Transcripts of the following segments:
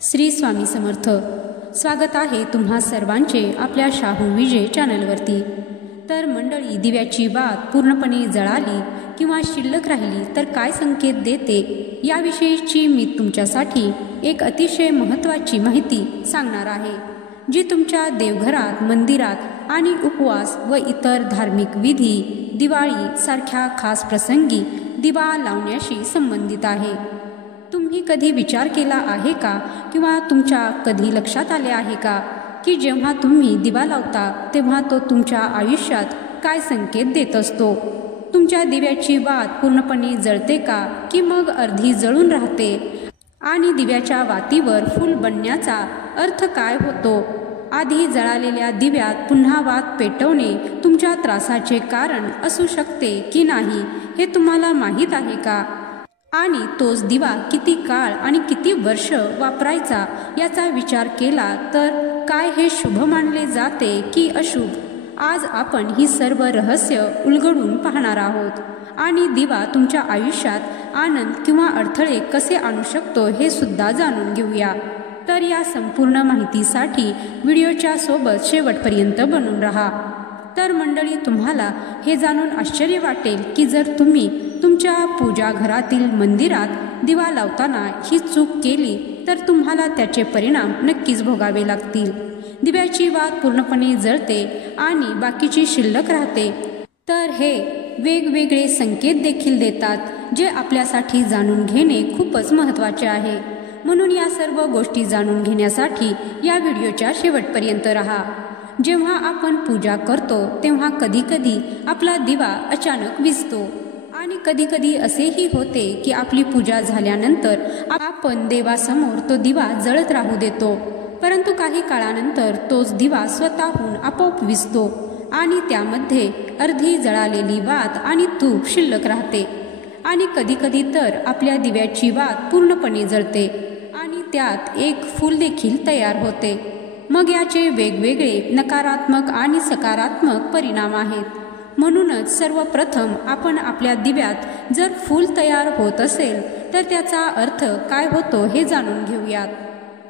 श्री स्वामी समर्थ. स्वागत आहे तुम्हा सर्वांचे आपल्या शाहू विजय चॅनलवरती. तर मंडळी, दिव्याची वात पूर्णपणे जळाली किंवा शिल्लक राहिली तर काय संकेत देते याविषयीची मी तुमच्यासाठी एक अतिशय महत्त्वाची माहिती सांगणार आहे, जी तुमच्या देवघरात, मंदिरात आणि उपवास व इतर धार्मिक विधी, दिवाळी सारख्या खास प्रसंगी दिवा लावण्याशी संबंधित आहे. तुम्ही कधी विचार केला आहे का किंवा तुमच्या कधी लक्षात आले आहे का की जेव्हा तुम्ही दिवा लावता तेव्हा तो तुमच्या आयुष्यात काय संकेत देत असतो? तुमच्या दिव्याची वात पूर्णपणे जळते का की मग अर्धी जळून राहते? आणि दिव्याच्या वातीवर फूल बनण्याचा अर्थ काय होतो? आधी जळालेल्या दिव्यात पुन्हा वात पेटवणे तुमच्या त्रासाचे कारण असू शकते की नाही हे तुम्हाला माहीत आहे का? आणि तोच दिवा किती काळ आणि किती वर्ष वापरायचा याचा विचार केला तर काय हे शुभ मानले जाते की अशुभ? आज आपण ही सर्व रहस्य उलगडून पाहणार आहोत आणि दिवा तुमच्या आयुष्यात आनंद किंवा अडथळे कसे आणू शकतो हे सुद्धा जाणून घेऊया. तर या संपूर्ण माहितीसाठी व्हिडिओच्या सोबत शेवटपर्यंत बनून राहा. तर मंडळी, तुम्हाला हे जाणून आश्चर्य वाटेल की जर तुम्ही तुमच्या पूजा घरातील मंदिरात दिवा लावताना ही चूक केली तर तुम्हाला त्याचे परिणाम नक्कीच भोगावे लागतील. दिव्याची वात पूर्णपणे जळते आणि बाकीची शिल्लक राहते. तर हे वेगवेगळे संकेत देखील देतात जे आपल्यासाठी जाणून घेणे खूपच महत्त्वाचे आहे. म्हणून या सर्व गोष्टी जाणून घेण्यासाठी या व्हिडिओच्या शेवटपर्यंत राहा. जेव्हा आपण पूजा करतो तेव्हा कधीकधी आपला दिवा अचानक विझतो आणि कधीकधी असेही होते की आपली पूजा झाल्यानंतर आपण देवासमोर तो दिवा जळत राहू देतो, परंतु काही काळानंतर तोच दिवा स्वतःहून आपोआप विझतो आणि त्यामध्ये अर्धी जळालेली वात आणि तूप शिल्लक राहते. आणि कधीकधी तर आपल्या दिव्याची वात पूर्णपणे जळते आणि त्यात एक फूल देखील तयार होते. मग याचे वेगवेगळे नकारात्मक आणि सकारात्मक परिणाम आहेत. म्हणूनच सर्वप्रथम आपण आपल्या दिव्यात जर फूल तयार होत असेल तर त्याचा अर्थ काय होतो हे जाणून घेऊयात.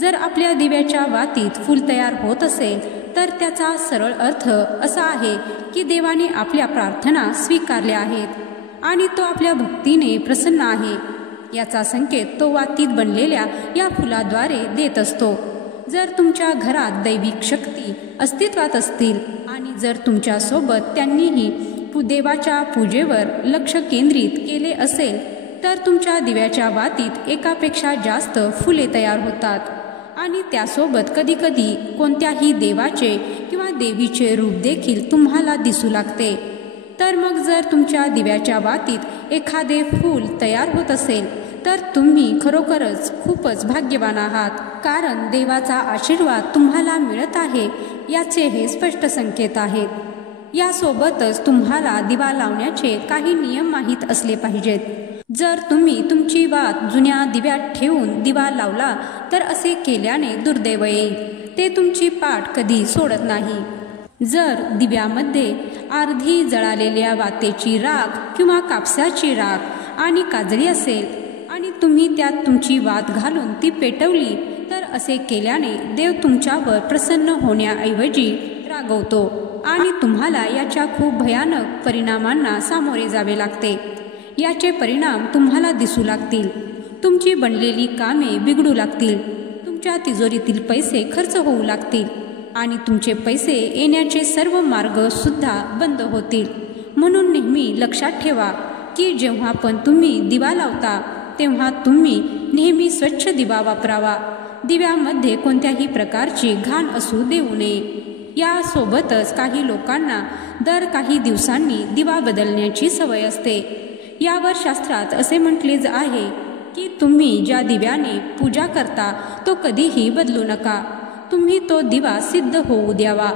जर आपल्या दिव्याच्या वातीत फूल तयार होत असेल तर त्याचा सरळ अर्थ असा आहे की देवाने आपल्या प्रार्थना स्वीकारल्या आहेत आणि तो आपल्या भक्तीने प्रसन्न आहे. याचा संकेत तो वातीत बनलेल्या या फुलाद्वारे देत असतो. जर तुमच्या घरात दैविक शक्ती अस्तित्वात असतील आणि जर तुमच्यासोबत त्यांनीही देवाच्या पूजेवर लक्ष केंद्रित केले असेल तर तुमच्या दिव्याच्या वातीत एकापेक्षा जास्त फुले तयार होतात आणि त्यासोबत कधीकधी कोणत्याही देवाचे किंवा देवीचे रूप देखील तुम्हाला दिसू लागते. तर मग जर तुमच्या दिव्याच्या वातीत एखादे फूल तयार होत असेल तर तुम्ही खरोखरच खूपच भाग्यवान आहात, कारण देवाचा आशीर्वाद तुम्हाला मिळत आहे याचे हे स्पष्ट संकेत आहेत. यासोबतच तुम्हाला दिवा लावण्याचे काही नियम माहीत असले पाहिजेत. जर तुम्ही तुमची वात जुन्या दिव्यात ठेवून दिवा लावला तर असे केल्याने दुर्दैव येईल. ते तुमची पाठ कधी सोडत नाही. जर दिव्यामध्ये अर्धी जळालेल्या वातेची राख किंवा कापसाची राख आणि काजळी असेल आणि तुम्ही त्यात तुमची वात घालून ती पेटवली तर असे केल्याने देव तुमच्यावर प्रसन्न होण्याऐवजी रागवतो आणि तुम्हाला याच्या खूप भयानक परिणामांना सामोरे जावे लागते. याचे परिणाम तुम्हाला दिसू लागतील. तुमची बनलेली कामे बिघडू लागतील, तुमच्या तिजोरीतील पैसे खर्च होऊ लागतील आणि तुमचे पैसे येण्याचे सर्व मार्ग सुद्धा बंद होतील. म्हणून नेहमी लक्षात ठेवा की जेव्हा पण तुम्ही दिवा लावता तेव्हा तुम्ही नेहमी स्वच्छ दिवा वापरावा. दिव्यामध्ये कोणत्याही प्रकारची घाण असू देऊ नये. यासोबतच काही लोकांना दर काही दिवसांनी दिवा बदलण्याची सवय असते. यावर शास्त्रात असे म्हटले आहे की तुम्ही ज्या दिव्याने पूजा करता तो कधीही बदलू नका. तुम्ही तो दिवा सिद्ध होऊ द्यावा.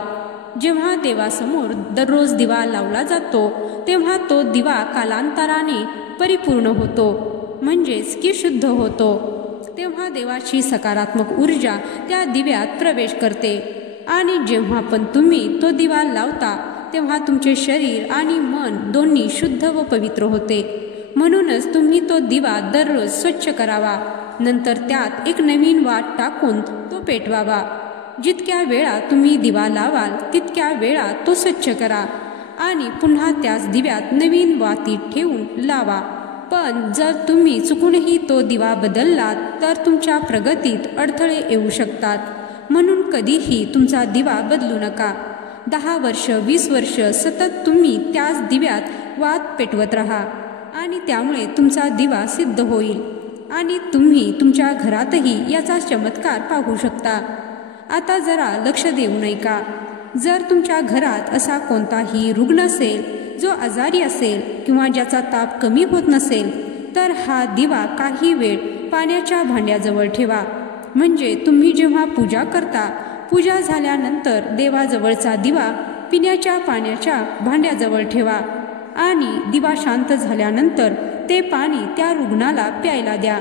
जेव्हा देवासमोर दररोज दिवा लावला जातो तेव्हा तो दिवा कालांतराने परिपूर्ण होतो, म्हणजेच की शुद्ध होतो. तेव्हा देवाची सकारात्मक ऊर्जा त्या दिव्यात प्रवेश करते आणि जेव्हा पण तुम्ही तो दिवा लावता तेव्हा तुमचे शरीर आणि मन दोन्ही शुद्ध व पवित्र होते. म्हणूनच तुम्ही तो दिवा दररोज स्वच्छ करावा. नंतर त्यात एक नवीन वात टाकून तो पेटवावा. जितक्या वेळा तुम्ही दिवा लावाल तितक्या वेळा तो स्वच्छ करा आणि पुन्हा त्याच दिव्यात नवीन वातीत ठेवून लावा. पण जर तुम्ही चुकूनही तो दिवा बदललात तर तुमच्या प्रगतीत अडथळे येऊ शकतात. म्हणून कधीही तुमचा दिवा बदलू नका. 10 वर्ष 20 वर्ष सतत तुम्ही त्याच दिव्यात वात पेटवत राहा आणि त्यामुळे तुमचा दिवा सिद्ध होईल आणि तुम्ही तुमच्या घरातही याचा चमत्कार पाहू शकता. आता जरा लक्ष देऊ नये का? जर तुमच्या घरात असा कोणताही रुग्ण असेल जो आजारी असेल किंवा ज्याचा ताप कमी होत नसेल तर हा दिवा काही वेळ पाण्याच्या भांड्याजवळ ठेवा. म्हणजे तुम्ही जेव्हा पूजा करता, पूजा झाल्यानंतर देवाजवळचा दिवा पिण्याच्या पाण्याच्या भांड्याजवळ ठेवा आणि दिवा शांत झाल्यानंतर ते पाणी त्या रुग्णाला प्यायला द्या.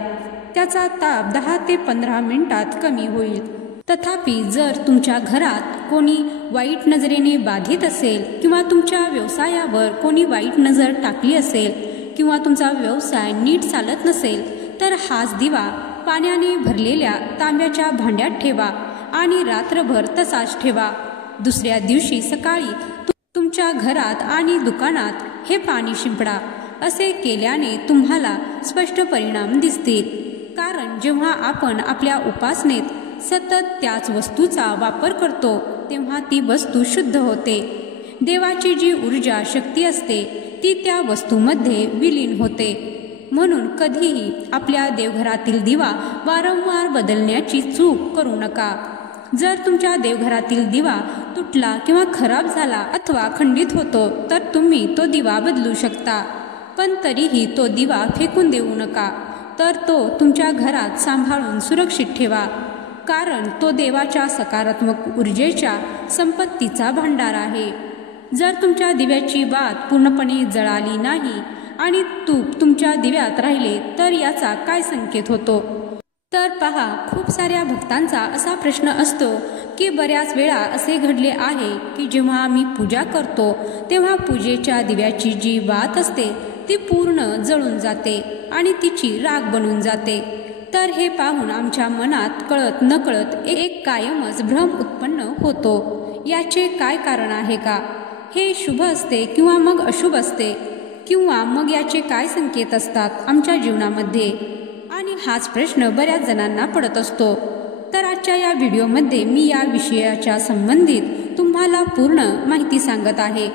त्याचा ताप 10 ते 15 मिनिटात कमी होईल. तथापि जर तुमच्या घरात कोणी वाईट नजरेने बाधित असेल किंवा तुमच्या व्यवसायावर कोणी वाईट नजर टाकली असेल किंवा तुमचा व्यवसाय नीट चालत नसेल तर हाच दिवा पाण्याने भरलेल्या तांब्याच्या भांड्यात ठेवा आणि रात्रभर तसाच ठेवा. दुसऱ्या दिवशी सकाळी तुमच्या घरात आणि दुकानात हे पाणी शिंपडा. असे केल्याने तुम्हाला स्पष्ट परिणाम दिसतील. कारण जेव्हा आपण आपल्या उपासनेत सतत त्याच वस्तूचा वापर करतो तेव्हा ती वस्तू शुद्ध होते. देवाची जी ऊर्जा शक्ती असते ती त्या वस्तूमध्ये विलीन होते. म्हणून कधीही आपल्या देवघरातील दिवा वारंवार बदलण्याची चूक करू नका. जर तुमच्या देवघरातील दिवा तुटला किंवा खराब झाला अथवा खंडित होतो तर तुम्ही तो दिवा बदलू शकता. पण तरीही तो दिवा फेकून देऊ नका, तर तो तुमच्या घरात सांभाळून सुरक्षित ठेवा. कारण तो देवाच्या सकारात्मक ऊर्जेच्या संपत्तीचा भांडार आहे. जर तुमच्या दिव्याची वात पूर्णपणे जळाली नाही आणि तूप तुमच्या दिव्यात राहिले तर याचा काय संकेत होतो? तर पहा, खूप साऱ्या भक्तांचा असा प्रश्न असतो की बऱ्याच वेळा असे घडले आहे की जेव्हा आम्ही पूजा करतो तेव्हा पूजेच्या दिव्याची जी वात असते ती पूर्ण जळून जाते आणि तिची राख बनून जाते. तर हे पाहून आमच्या मनात कळत नकळत एक कायमच भ्रम उत्पन्न होतो. याचे काय कारण आहे का? हे शुभ असते किंवा मग अशुभ असते किंवा मग याचे काय संकेत असतात आमच्या जीवनामध्ये? आणि हाच प्रश्न बऱ्याच जणांना पडत असतो. तर आजच्या या व्हिडिओमध्ये मी या विषयाच्या संबंधित तुम्हाला पूर्ण माहिती सांगत आहे.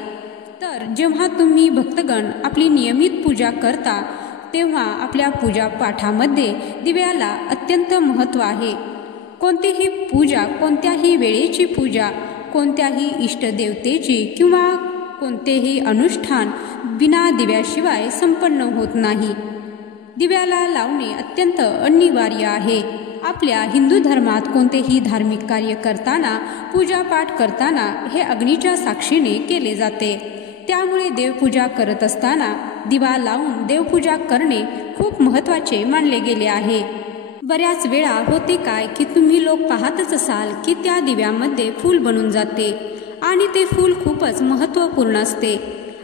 तर जेव्हा तुम्ही भक्तगण आपली नियमित पूजा करता तेव्हा आपल्या पूजा पाठामध्ये दिव्याला अत्यंत महत्त्व आहे. कोणतीही पूजा, कोणत्याही वेळेची पूजा, कोणत्याही इष्टदेवतेची किंवा कोणतेही अनुष्ठान बिना दिव्याशिवाय संपन्न होत नाही. दिव्याला लावणे अत्यंत अनिवार्य आहे. आपल्या हिंदू धर्मात कोणतेही धार्मिक कार्य करताना, पूजापाठ करताना हे अग्नीच्या साक्षीने केले जाते. त्यामुळे देवपूजा करत असताना दिवा लावून देवपूजा करणे खूप महत्त्वाचे मानले गेले आहे. बऱ्याच वेळा होते काय की तुम्ही लोक पाहतच असाल की त्या दिव्यामध्ये फूल बनून जाते आणि ते फूल खूपच महत्त्वपूर्ण असते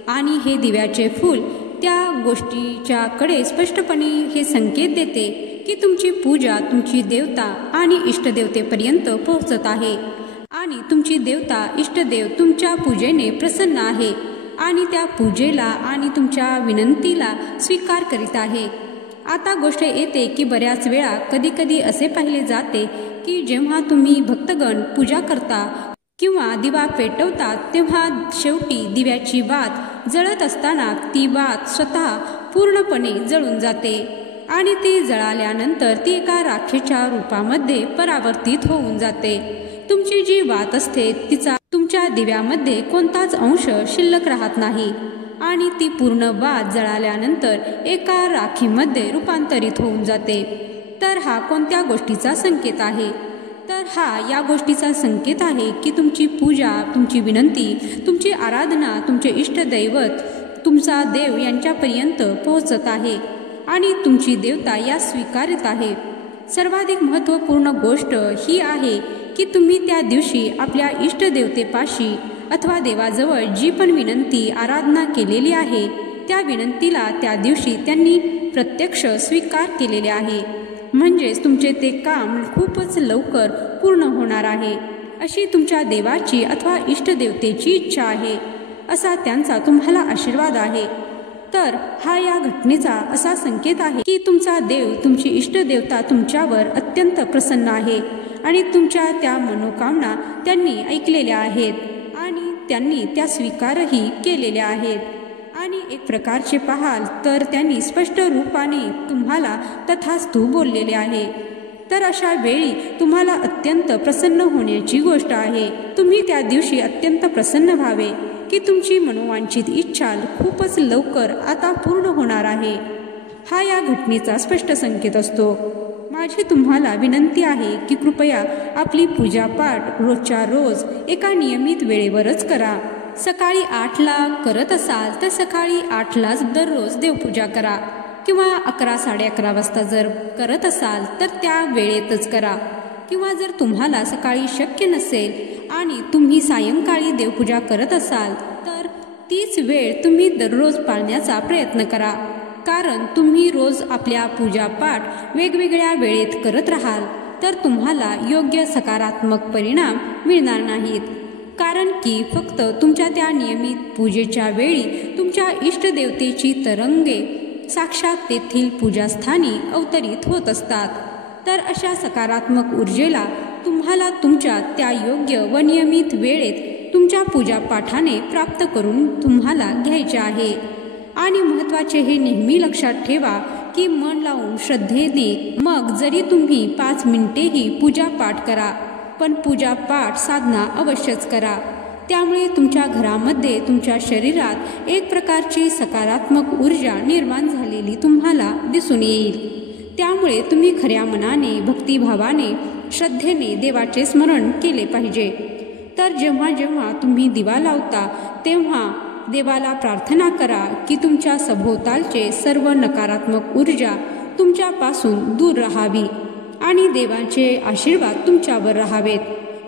आणि हे दिव्याचे फूल त्या गोष्टीच्या कडे स्पष्टपणे हे संकेत देते की तुमची पूजा तुमची देवता आणि इष्टदेवतेपर्यंत पोहोचत आहे आणि तुमची देवता इष्टदेव तुमच्या पूजेने प्रसन्न आहे आणि त्या पूजेला आणि तुमच्या विनंतीला स्वीकार करीत आहे. आता गोष्ट येते की बऱ्याच वेळा कधी असे पाहिले जाते की जेव्हा तुम्ही भक्तगण पूजा करता किंवा दिवा पेटवतात तेव्हा शेवटी दिव्याची वात जळत असताना ती वात स्वतः पूर्णपणे जळून जाते आणि ती जळाल्यानंतर ती एका राखेच्या रूपामध्ये परावर्तित होऊन जाते. तुमची जी वात असते तिचा तुमच्या दिव्यामध्ये कोणताच अंश शिल्लक राहत नाही आणि ती पूर्ण वात जळाल्यानंतर एका राखीमध्ये रूपांतरित होऊन जाते. तर हा कोणत्या गोष्टीचा संकेत आहे? तर हा या गोष्टीचा संकेत आहे की तुमची पूजा, तुमची विनंती, तुमची आराधना, तुमचे इष्टदैवत, तुमचा देव यांच्यापर्यंत पोहोचत आहे आणि तुमची देवता या स्वीकारत आहे. सर्वाधिक महत्त्वपूर्ण गोष्ट ही आहे की तुम्ही त्या दिवशी आपल्या इष्टदेवतेपाशी अथवा देवाजवळ जी पण विनंती, आराधना केलेली आहे त्या विनंतीला त्या दिवशी त्यांनी प्रत्यक्ष स्वीकार केलेले आहे. म्हणजेच तुमचे ते काम खूपच लवकर पूर्ण होणार आहे, अशी तुमच्या देवाची अथवा इष्टदेवतेची इच्छा आहे, असा त्यांचा तुम्हाला आशीर्वाद आहे. तर हा या घटनेचा असा संकेत आहे की तुमचा देव, तुमची इष्टदेवता तुमच्यावर अत्यंत प्रसन्न आहे आणि तुमच्या त्या मनोकामना त्यांनी ऐकलेल्या आहेत आणि त्यांनी त्या स्वीकारही केलेल्या आहेत. आणि एक प्रकारचे पाहाल तर त्यांनी स्पष्ट रूपाने तुम्हाला तथास्तु बोललेले आहे. तर अशा वेळी तुम्हाला अत्यंत प्रसन्न होण्याची गोष्ट आहे. तुम्ही त्या दिवशी अत्यंत प्रसन्न व्हावे की तुमची मनोवांछित इच्छा खूपच लवकर आता पूर्ण होणार आहे. हा या घटनेचा स्पष्ट संकेत असतो. माझी तुम्हाला विनंती आहे की कृपया आपली पूजापाठ रोजच्या रोज एका नियमित वेळेवरच करा. सकाळी 8ला करत असाल तर सकाळी 8लाच दररोज देवपूजा करा किंवा 11, 11:30 वाजता जर करत असाल तर त्या वेळेतच करा. किंवा जर तुम्हाला सकाळी शक्य नसेल आणि तुम्ही सायंकाळी देवपूजा करत असाल तर तीच वेळ तुम्ही दररोज पाळण्याचा प्रयत्न करा. कारण तुम्ही रोज आपल्या पूजापाठ वेगवेगळ्या वेळेत करत राहाल तर तुम्हाला योग्य सकारात्मक परिणाम मिळणार नाहीत. कारण की फक्त तुमच्या त्या नियमित पूजेच्या वेळी तुमच्या इष्टदेवतेची तरंगे साक्षात तेथील पूजास्थानी अवतरित होत असतात. तर अशा सकारात्मक ऊर्जेला तुम्हाला तुमच्या त्या योग्य व नियमित वेळेत तुमच्या पूजापाठाने प्राप्त करून तुम्हाला घ्यायचे आहे. आणि महत्त्वाचे हे नेहमी लक्षात ठेवा की मन लावून श्रद्धेने मग जरी तुम्ही 5 मिनिटेही पूजापाठ करा, पण पूजापाठ साधना अवश्यच करा. त्यामुळे तुमच्या घरामध्ये, तुमच्या शरीरात एक प्रकारची सकारात्मक ऊर्जा निर्माण झालेली तुम्हाला दिसून येईल. त्यामुळे तुम्ही खऱ्या मनाने, भक्तिभावाने, श्रद्धेने देवाचे स्मरण केले पाहिजे. तर जेव्हा जेव्हा तुम्ही दिवा लावता तेव्हा देवाला प्रार्थना करा की तुमच्या सभोवतालचे सर्व नकारात्मक ऊर्जा तुमच्यापासून दूर राहावी आणि देवाचे आशीर्वाद तुमच्यावर राहावेत.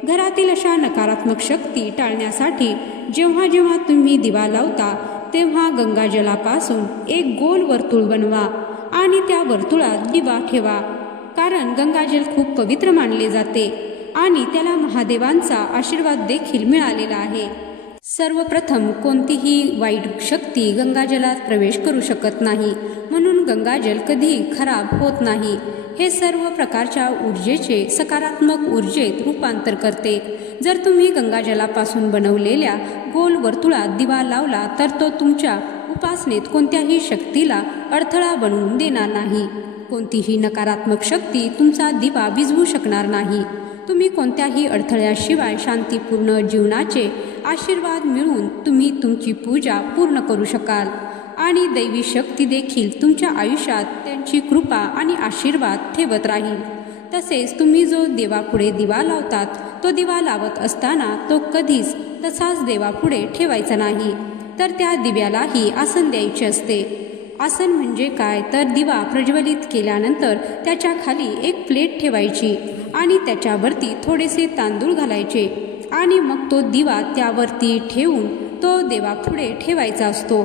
घरातील अशा नकारात्मक शक्ती टाळण्यासाठी जेव्हा जेव्हा तुम्ही दिवा लावता तेव्हा गंगाजलापासून एक गोल वर्तुळ बनवा आणि त्या वर्तुळात दिवा ठेवा. कारण गंगाजल खूप पवित्र मानले जाते आणि त्याला महादेवांचा आशीर्वाद देखील मिळालेला आहे. सर्वप्रथम कोणतीही वाईट शक्ती गंगाजलात प्रवेश करू शकत नाही, म्हणून गंगाजल कधी खराब होत नाही. हे सर्व प्रकारच्या ऊर्जेचे सकारात्मक ऊर्जेत रूपांतर करते. जर तुम्ही गंगाजलापासून बनवलेल्या गोल वर्तुळात दिवा लावला तर तो तुमच्या उपासनेत कोणत्याही शक्तीला अडथळा बनवून देणार नाही. कोणतीही नकारात्मक शक्ती तुमचा दिवा विझवू शकणार नाही. तुम्ही कोणत्याही अडथळ्याशिवाय शांतीपूर्ण जीवनाचे आशीर्वाद मिळवून तुम्ही तुमची पूजा पूर्ण करू शकाल आणि दैवी शक्ती देखील तुमच्या आयुष्यात त्यांची कृपा आणि आशीर्वाद ठेवत राहील. तसेच तुम्ही जो देवापुढे दिवा लावतात तो दिवा लावत असताना तो कधीच तसाच देवापुढे ठेवायचा नाही, तर त्या दिव्यालाही आसन द्यायचे असते. आसन म्हणजे काय, तर दिवा प्रज्वलित केल्यानंतर त्याच्या खाली एक प्लेट ठेवायची आणि त्याच्यावरती थोडेसे तांदूळ घालायचे आणि मग तो दिवा त्यावरती ठेवून तो देवापुढे ठेवायचा असतो.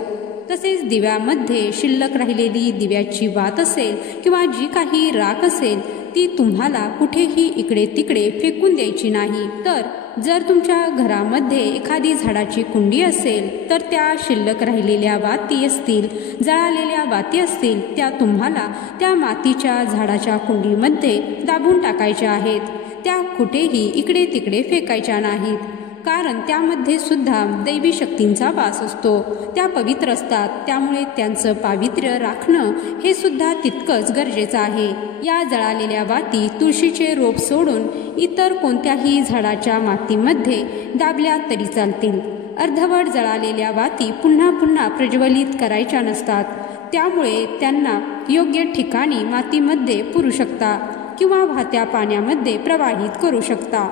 तसेच दिव्यामध्ये शिल्लक राहिलेली दिव्याची वात असेल किंवा जी काही राख असेल ती तुम्हाला कुठेही इकडे तिकडे फेकून द्यायची नाही. तर जर तुमच्या घरामध्ये एखादी झाडाची कुंडी असेल तर त्या शिल्लक राहिलेल्या वाती असतील, जळालेल्या वाती असतील, त्या तुम्हाला त्या मातीच्या झाडाच्या कुंडीमध्ये दाबून टाकायच्या आहेत. त्या कुठेही इकडे तिकडे फेकायच्या नाहीत, कारण त्यामध्ये सुद्धा दैवी शक्तींचा वास असतो. त्या पवित्र असतात, त्यामुळे त्यांचं पावित्र्य राखणं हे सुद्धा तितकंच गरजेचं आहे. या जळालेल्या वाती तुळशीचे रोप सोडून इतर कोणत्याही झाडाच्या मातीमध्ये दाबल्या तरी चालतील. अर्धवट जळालेल्या वाती पुन्हा पुन्हा प्रज्वलित करायच्या नसतात, त्यामुळे त्यांना योग्य ठिकाणी मातीमध्ये पुरू शकता किंवा वाहत्या पाण्यामध्ये प्रवाहित करू शकता.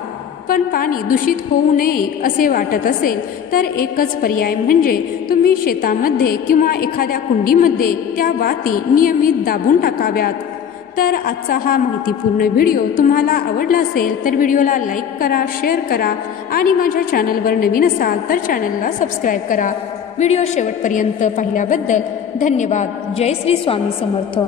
पण पाणी दूषित होऊ नये असे वाटत असेल तर एकच पर्याय म्हणजे तुम्ही शेतामध्ये किंवा एखाद्या कुंडीमध्ये त्या वाती नियमित दाबून टाकाव्यात. तर आजचा हा माहितीपूर्ण व्हिडिओ तुम्हाला आवडला असेल तर व्हिडिओला लाईक करा, शेअर करा आणि माझ्या चॅनलवर नवीन असाल तर चॅनलला सबस्क्राईब करा. व्हिडिओ शेवटपर्यंत पाहिल्याबद्दल धन्यवाद. जय श्री स्वामी समर्थ.